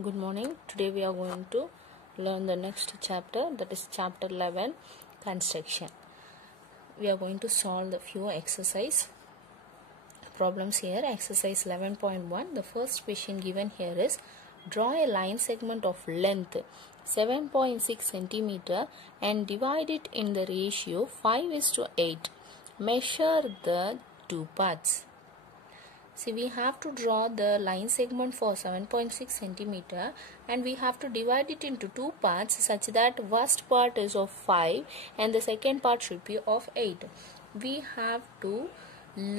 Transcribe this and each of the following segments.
Good morning. Today we are going to learn the next chapter, that is chapter 11, construction. We are going to solve the few exercise problems here. Exercise 11.1. The first question given here is draw a line segment of length 7.6 centimeter and divide it in the ratio 5:8. Measure the two parts. See, we have to draw the line segment for 7.6 centimeter and we have to divide it into two parts such that first part is of 5 and the second part should be of 8. We have to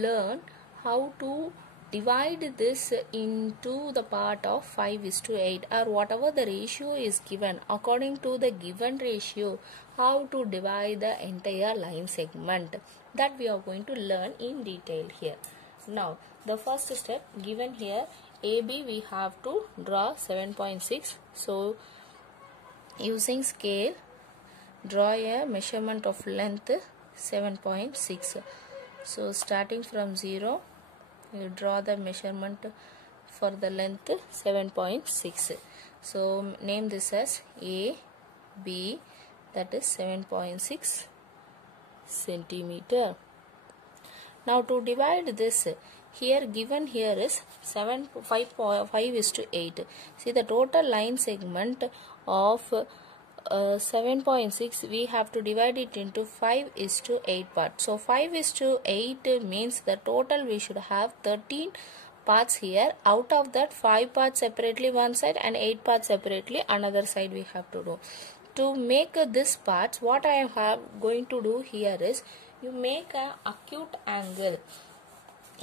learn how to divide this into the part of 5:8 or whatever the ratio is given. According to the given ratio, how to divide the entire line segment, that we are going to learn in detail here. Now, the first step given here, AB we have to draw 7.6. So, using scale, draw a measurement of length 7.6. So, starting from 0, you draw the measurement for the length 7.6. So, name this as AB, that is 7.6 centimeter. Now, to divide this, here given here is 5:8. See, the total line segment of 7.6, we have to divide it into 5:8 parts. So 5:8 means the total we should have 13 parts here. Out of that, 5 parts separately one side and 8 parts separately another side we have to do. To make this parts, what I am going to do here is, you make an acute angle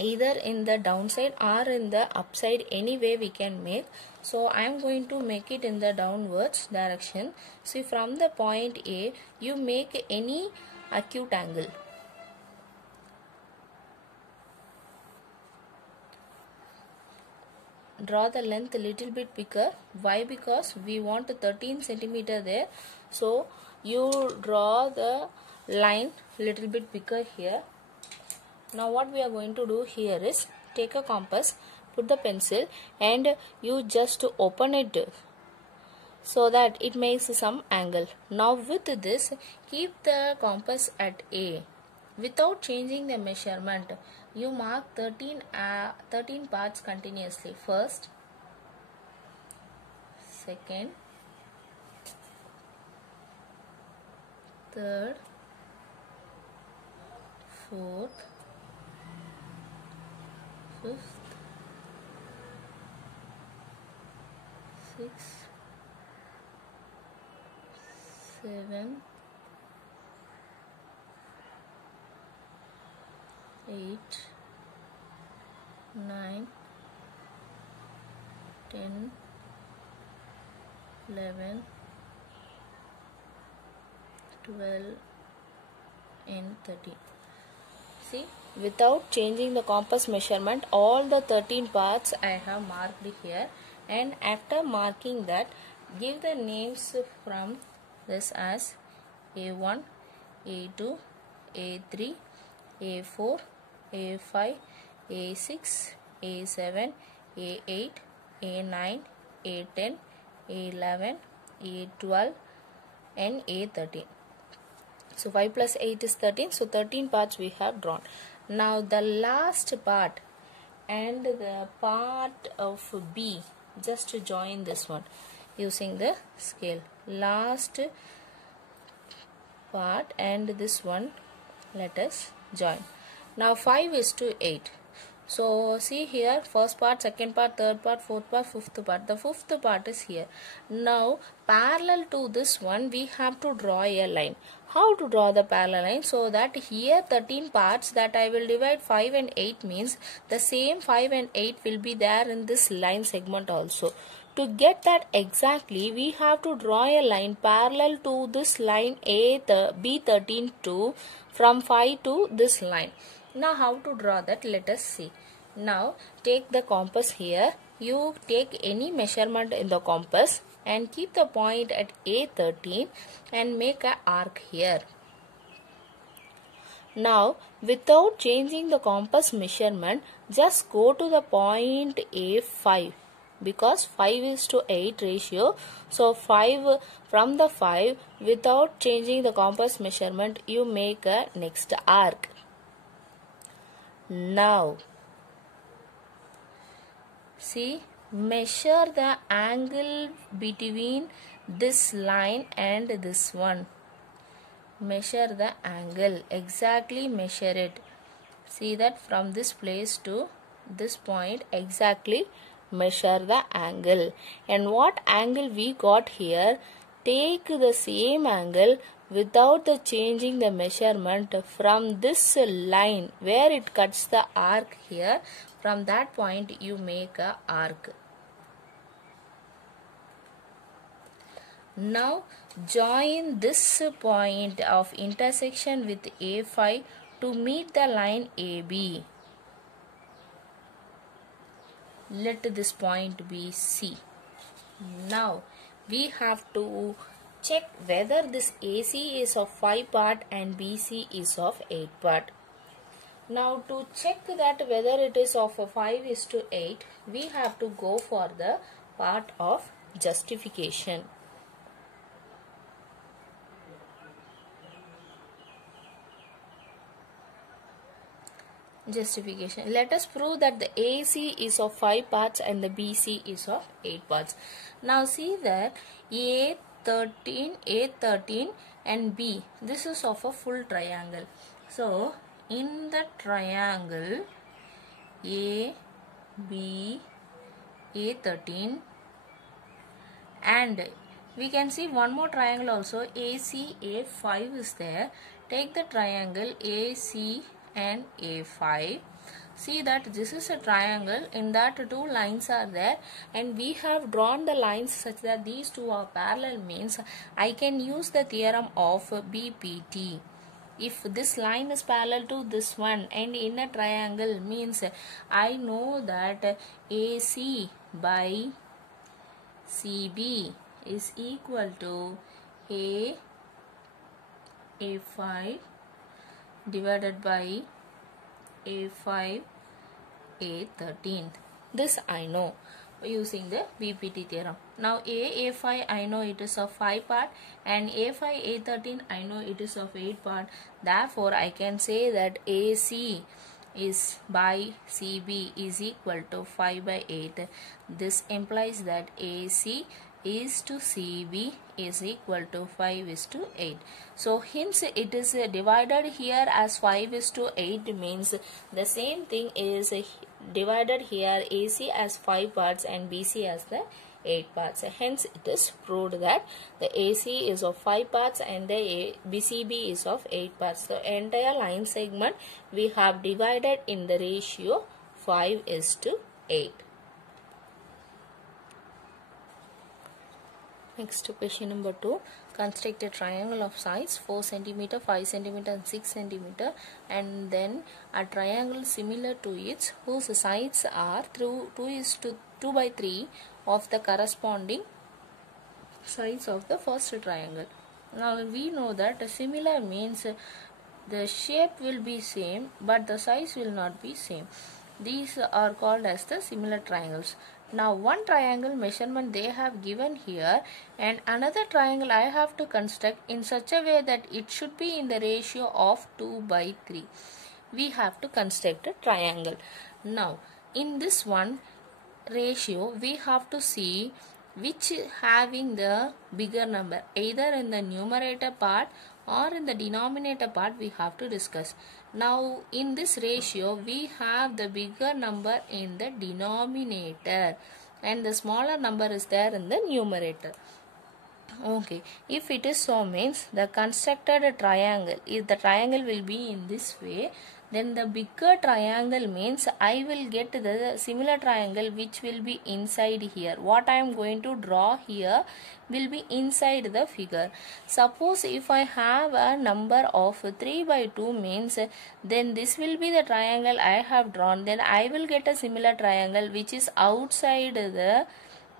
either in the downside or in the upside, any way we can make. So I am going to make it in the downwards direction. See, from the point A, you make any acute angle. Draw the length a little bit bigger. Why? Because we want 13 centimeter there. So you draw the line little bit bigger here. Now what we are going to do here is, take a compass, put the pencil and you just open it so that it makes some angle. Now with this, keep the compass at A. Without changing the measurement, you mark 13 parts continuously. First, second, third, fourth, fifth, sixth, seventh, 8, 9, 10, 11, 12 and 13. See, without changing the compass measurement, all the 13 parts I have marked here, and after marking that, give the names from this as A1, A2, A3, A4, A5, A6, A7, A8, A9, A10, A11, A12 and A13. So 5 plus 8 is 13. So 13 parts we have drawn. Now the last part and the part of B, just to join this one using the scale. Last part and this one, let us join. Now 5:8. So see here, first part, second part, third part, fourth part, fifth part. The fifth part is here. Now parallel to this one, we have to draw a line. How to draw the parallel line? So that here 13 parts that I will divide 5 and 8 means the same 5 and 8 will be there in this line segment also. To get that exactly, we have to draw a line parallel to this line B13 to from 5 to this line. Now how to draw that? Let us see. Now take the compass here. You take any measurement in the compass and keep the point at A13 and make an arc here. Now without changing the compass measurement, just go to the point A5 because 5:8 ratio. So 5 from the 5, without changing the compass measurement, you make a next arc. Now see, measure the angle between this line and this one. Measure the angle, exactly measure it. See that from this place to this point, exactly measure the angle. And what angle we got here, take the same angle without the changing the measurement from this line where it cuts the arc here. From that point you make a arc. Now join this point of intersection with A5 to meet the line AB. Let this point be C. Now we have to check whether this AC is of 5 part and BC is of 8 part. Now to check that whether it is of 5:8, we have to go for the part of justification. Justification. Let us prove that the AC is of 5 parts and the BC is of 8 parts. Now see that A13 and B, this is of a full triangle. So in the triangle A13, and we can see one more triangle also, ACA5 is there. Take the triangle AC and A5. See that this is a triangle, in that two lines are there, and we have drawn the lines such that these two are parallel, means I can use the theorem of BPT. If this line is parallel to this one and in a triangle, means I know that AC by CB is equal to A5 divided by A5 A13. This I know using the BPT theorem. Now A5 I know it is of 5 part and A5 A13 I know it is of 8 part. Therefore I can say that AC is by CB is equal to 5 by 8. This implies that AC is to CB is equal to 5:8. So hence it is divided here as 5:8, means the same thing is divided here AC as 5 parts and BC as the 8 parts. Hence it is proved that the AC is of 5 parts and the BCB is of 8 parts. So entire line segment we have divided in the ratio 5:8. Next, question number 2. Construct a triangle of sides 4 cm, 5 cm and 6 cm, and then a triangle similar to it whose sides are through 2 by 3 of the corresponding sides of the first triangle. Now we know that similar means the shape will be same but the size will not be same. These are called as the similar triangles. Now one triangle measurement they have given here and another triangle I have to construct in such a way that it should be in the ratio of 2 by 3. We have to construct a triangle. Now in this one ratio we have to see which having the bigger number, either in the numerator part or in the denominator part we have to discuss. Now in this ratio we have the bigger number in the denominator and the smaller number is there in the numerator. Okay, if it is so, means the constructed triangle, if the triangle will be in this way, then the bigger triangle means I will get the similar triangle which will be inside here. What I am going to draw here will be inside the figure. Suppose if I have a number of 3 by 2 means, then this will be the triangle I have drawn. Then I will get a similar triangle which is outside the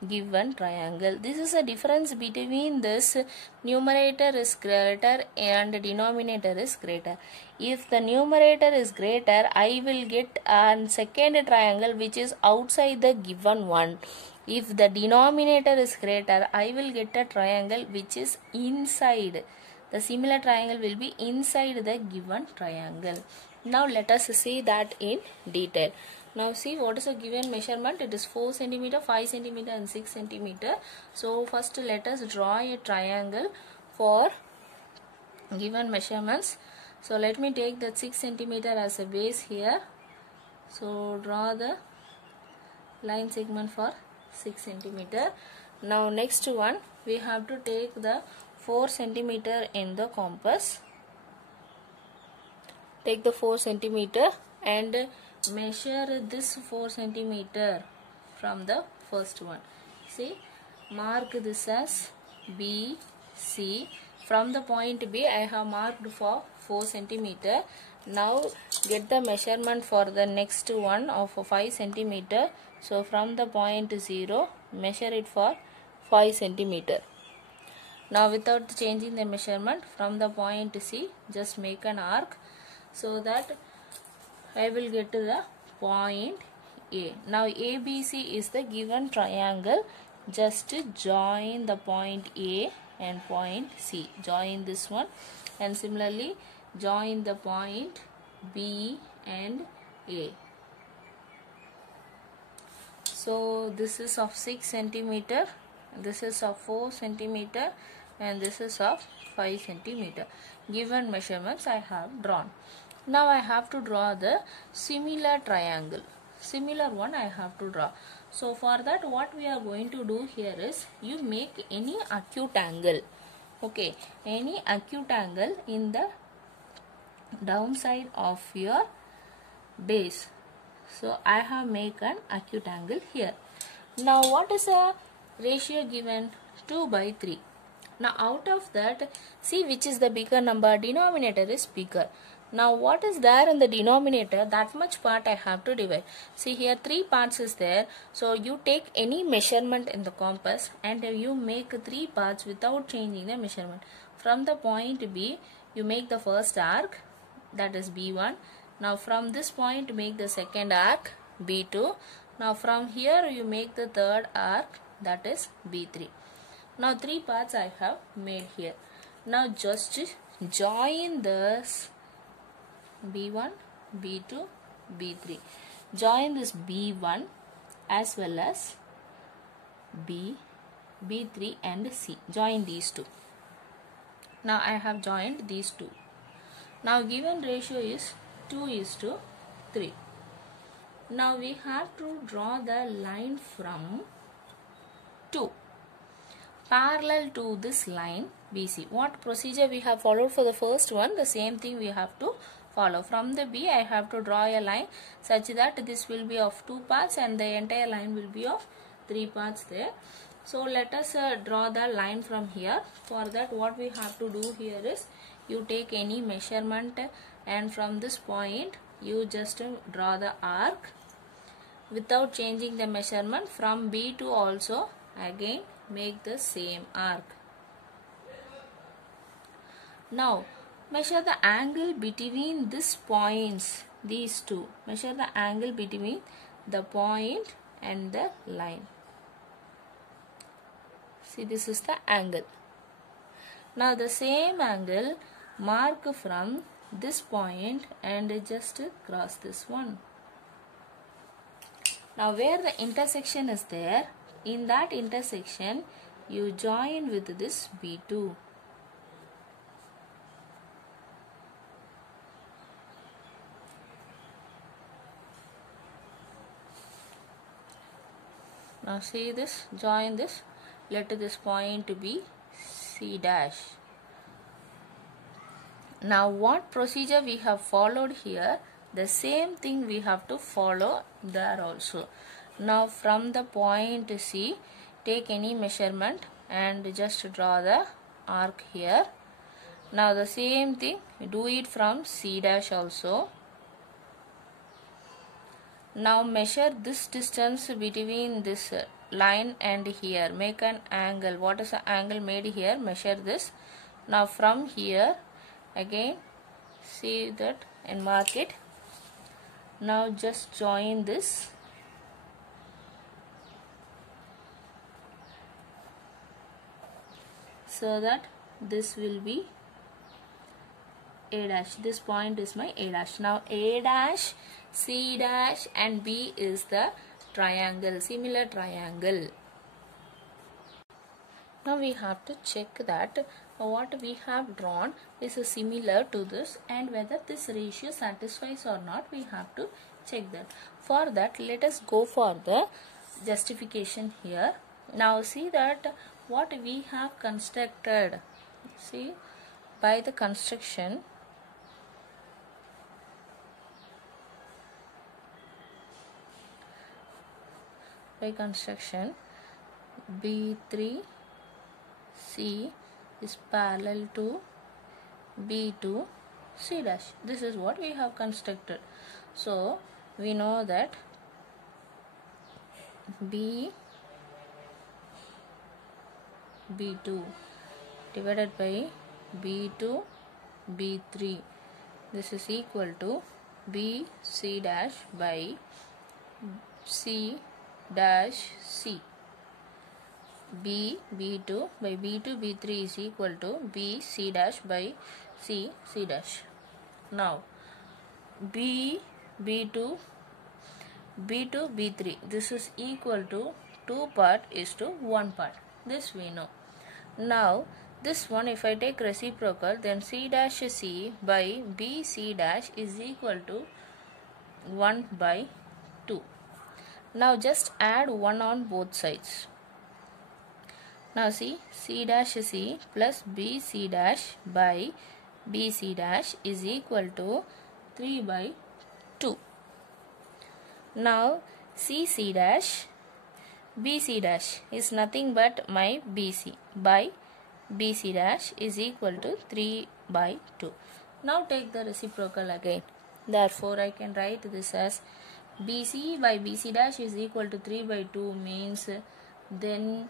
given triangle. This is a difference between this numerator is greater and denominator is greater. If the numerator is greater, I will get a second triangle which is outside the given one, If the denominator is greater, I will get a triangle which is inside. The similar triangle will be inside the given triangle. Now let us see that in detail. Now see what is the given measurement. It is 4 cm, 5 cm and 6 cm. So first let us draw a triangle for given measurements. So let me take that 6 cm as a base here. So draw the line segment for 6 cm. Now next one, we have to take the 4 cm in the compass. Take the 4 cm and measure this 4 cm from the first one. See, mark this as B, C. From the point B, I have marked for 4 cm. Now get the measurement for the next one of 5 cm. So from the point 0, measure it for 5 cm. Now without changing the measurement, from the point C, just make an arc so that I will get to the point A. Now ABC is the given triangle. Just join the point A and point C. Join this one, and similarly join the point B and A. So this is of 6 cm, this is of 4 cm, and this is of 5 cm. Given measurements I have drawn. Now I have to draw the similar triangle. Similar one I have to draw. So for that, what we are going to do here is, you make any acute angle. Okay, any acute angle in the downside of your base. So I have made an acute angle here. Now what is a ratio given? 2/3. Now out of that, see which is the bigger number. Denominator is bigger. Now what is there in the denominator, that much part I have to divide. See here 3 parts is there. So you take any measurement in the compass and you make 3 parts without changing the measurement. From the point B, you make the first arc, that is B1. Now from this point make the second arc, B2. Now from here you make the third arc, that is B3. Now 3 parts I have made here. Now just join this B1, B2, B3. Join this B1 as well as B3 and C. Join these two. Now I have joined these two. Now given ratio is 2:3. Now we have to draw the line from 2 parallel to this line BC. What procedure we have followed for the first one? The same thing we have to follow. From the B, I have to draw a line such that this will be of 2 parts and the entire line will be of 3 parts there. So let us draw the line from here. For that, what we have to do here is, you take any measurement and from this point you just draw the arc without changing the measurement. From B2 also again make the same arc. Now measure the angle between these points, these two. Measure the angle between the point and the line. See, this is the angle. Now the same angle mark from this point and just cross this one. Now where the intersection is there, in that intersection you join with this B2. Now see this, join this, let this point be C dash. Now what procedure we have followed here, the same thing we have to follow there also. Now from the point C, take any measurement and just draw the arc here. Now the same thing, do it from C dash also. Now measure this distance between this line and here. Make an angle. What is the angle made here? Measure this. Now from here again see that and mark it. Now just join this. so that this will be A dash. This point is my A dash. Now A dash, C dash and B is the triangle, similar triangle. Now we have to check that what we have drawn is similar to this, and whether this ratio satisfies or not, we have to check that. For that, let us go for the justification here. Now see that what we have constructed. See, by the construction, B3C is parallel to B2C dash. This is what we have constructed. So we know that B2 divided by B2 B3, this is equal to BC dash by C dash C. B2 by B2 B3 is equal to BC dash by C dash. Now B2 B3, this is equal to 2 part is to 1 part. This we know. Now this one, if I take reciprocal, then C dash C by BC dash is equal to 1 by 2. Now just add 1 on both sides. Now see, C dash C plus BC dash by BC dash is equal to 3 by 2. Now CC dash BC dash is nothing but my BC by BC dash is equal to 3 by 2. Now take the reciprocal again. Therefore I can write this as BC by BC dash is equal to 3 by 2, means then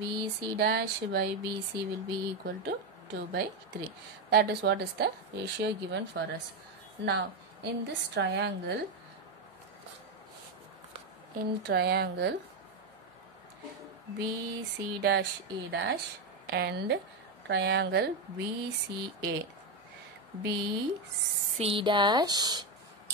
BC dash by BC will be equal to 2 by 3. That is what is the ratio given for us. Now in this triangle, BC dash A dash and triangle BCA, BC dash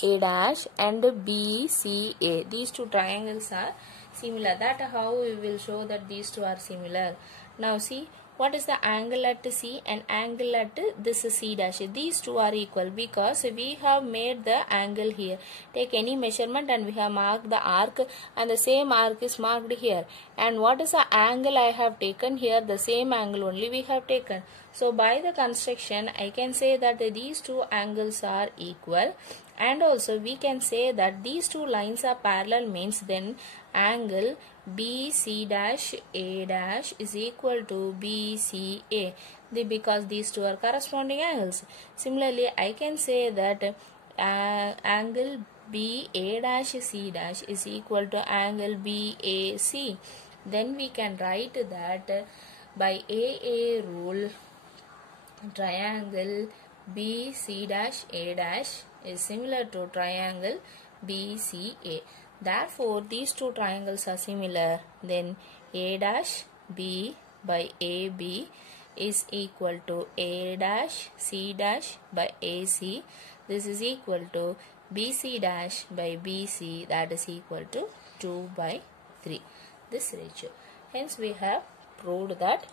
A dash and BCA, these two triangles are similar. That how we will show that these two are similar. Now see, what is the angle at C and angle at this C dash? These two are equal because we have made the angle here. Take any measurement and we have marked the arc, and the same arc is marked here. And what is the angle I have taken here? The same angle only we have taken. So by the construction, I can say that these two angles are equal, and also we can say that these two lines are parallel, means then angle BC dash A dash is equal to BCA, because these two are corresponding angles. Similarly, I can say that angle BA dash C dash is equal to angle BAC. Then we can write that by AA rule, triangle BC dash A dash is similar to triangle BCA. Therefore, these two triangles are similar. Then A dash B by AB is equal to A dash C dash by AC. This is equal to BC dash by BC, that is equal to 2 by 3. This ratio. Hence, we have proved that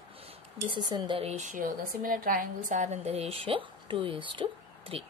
this is in the ratio. The similar triangles are in the ratio 2:3.